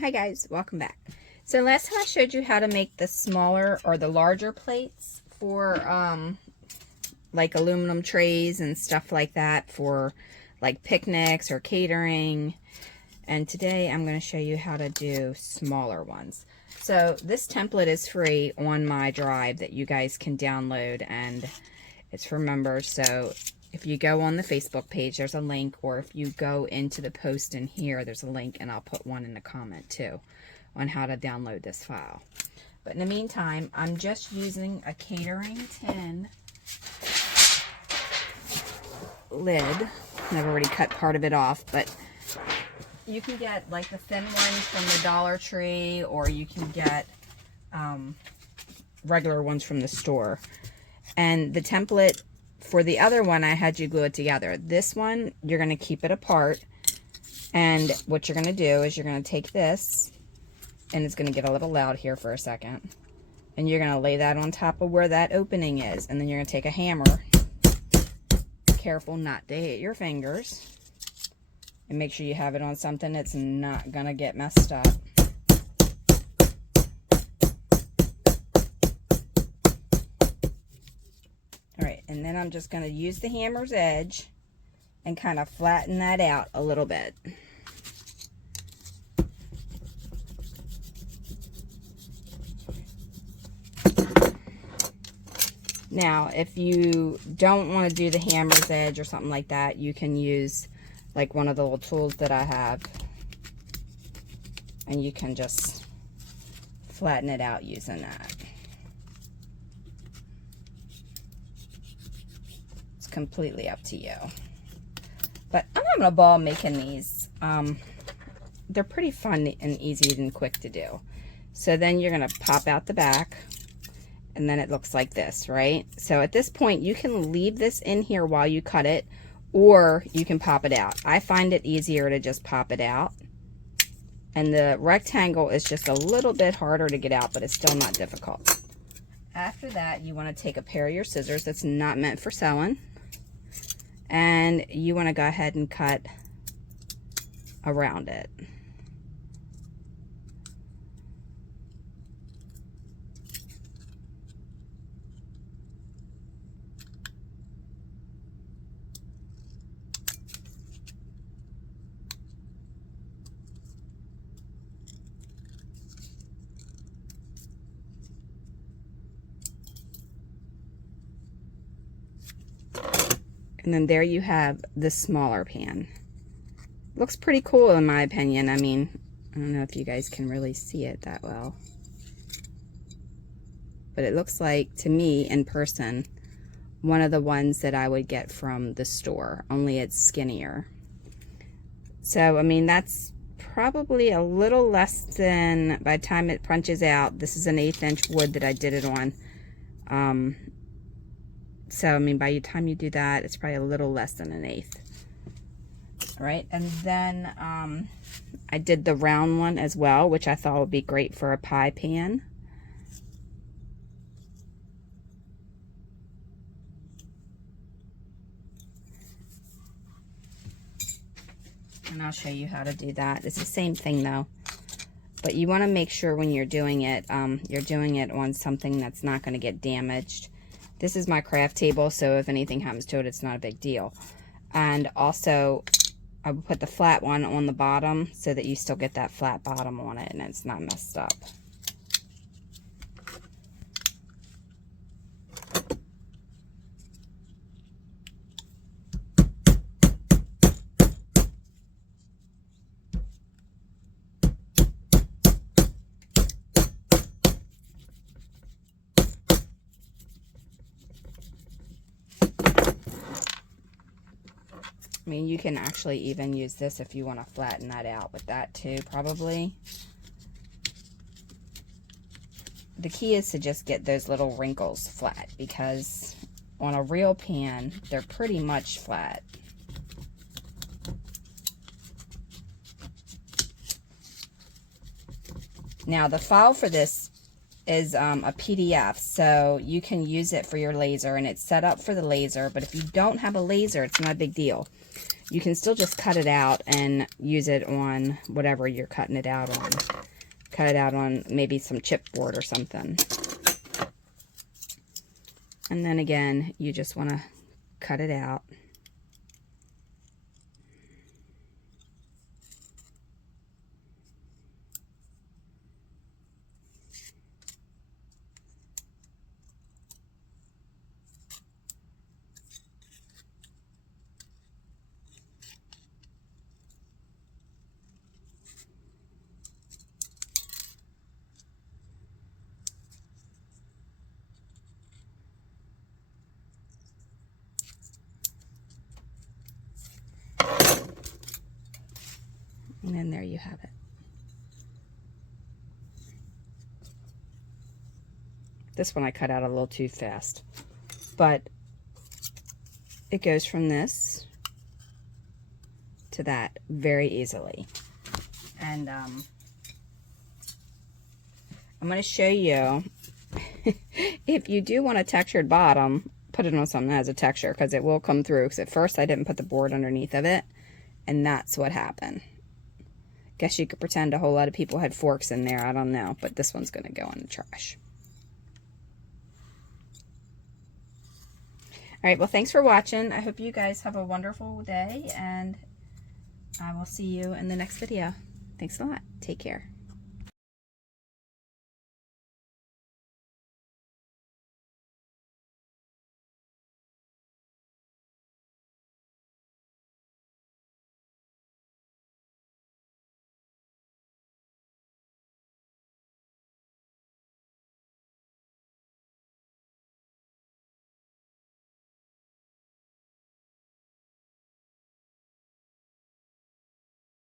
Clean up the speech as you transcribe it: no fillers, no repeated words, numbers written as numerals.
Hi guys, welcome back. So last time I showed you how to make the smaller or the larger plates for like aluminum trays and stuff like that for like picnics or catering. And today I'm going to show you how to do smaller ones. So this template is free on my drive that you guys can download, and it's for members. So if you go on the Facebook page, there's a link, or if you go into the post in here, there's a link, and I'll put one in the comment too on how to download this file. But in the meantime, I'm just using a catering tin lid. I've already cut part of it off, but you can get like the thin ones from the Dollar Tree, or you can get regular ones from the store. And the template for the other one, I had you glue it together. This one, you're going to keep it apart. And what you're going to do is you're going to take this, and it's going to get a little loud here for a second. And you're going to lay that on top of where that opening is. And then you're going to take a hammer. Careful not to hit your fingers. And make sure you have it on something that's not going to get messed up. Alright, and then I'm just going to use the hammer's edge and kind of flatten that out a little bit. Now, if you don't want to do the hammer's edge or something like that, you can use like one of the little tools that I have, and you can just flatten it out using that. It's completely up to you. But I'm having a ball making these. They're pretty fun and easy and quick to do. So then you're going to pop out the back, and then it looks like this, right? So at this point, you can leave this in here while you cut it, or you can pop it out. I find it easier to just pop it out. And the rectangle is just a little bit harder to get out, but it's still not difficult. After that, you want to take a pair of your scissors that's not meant for sewing, and you want to go ahead and cut around it. And then there you have the smaller pan. Looks pretty cool in my opinion. I mean, I don't know if you guys can really see it that well. But it looks like, to me, in person, one of the ones that I would get from the store, only it's skinnier. So, I mean, that's probably a little less than, by the time it punches out, this is an 1/8 inch wood that I did it on. So, I mean, by the time you do that, it's probably a little less than an 1/8. All right, and then I did the round one as well, which I thought would be great for a pie pan. And I'll show you how to do that. It's the same thing though. But you want to make sure when you're doing it on something that's not going to get damaged. This is my craft table, so if anything happens to it, it's not a big deal. And also, I will put the flat one on the bottom so that you still get that flat bottom on it and it's not messed up. I mean, you can actually even use this if you want to flatten that out with that too, probably. The key is to just get those little wrinkles flat, because on a real pan, they're pretty much flat. Now, the file for this is a PDF, so you can use it for your laser, and it's set up for the laser. But if you don't have a laser, it's not a big deal. You can still just cut it out and use it on whatever you're cutting it out on. Cut it out on maybe some chipboard or something. And then again, you just want to cut it out. And then there you have it. This one I cut out a little too fast, but it goes from this to that very easily. And I'm going to show you, if you do want a textured bottom, put it on something that has a texture, because it will come through. Because at first I didn't put the board underneath of it, and that's what happened. Guess you could pretend a whole lot of people had forks in there. I don't know, but this one's going to go in the trash. All right, well, thanks for watching. I hope you guys have a wonderful day, and I will see you in the next video. Thanks a lot. Take care.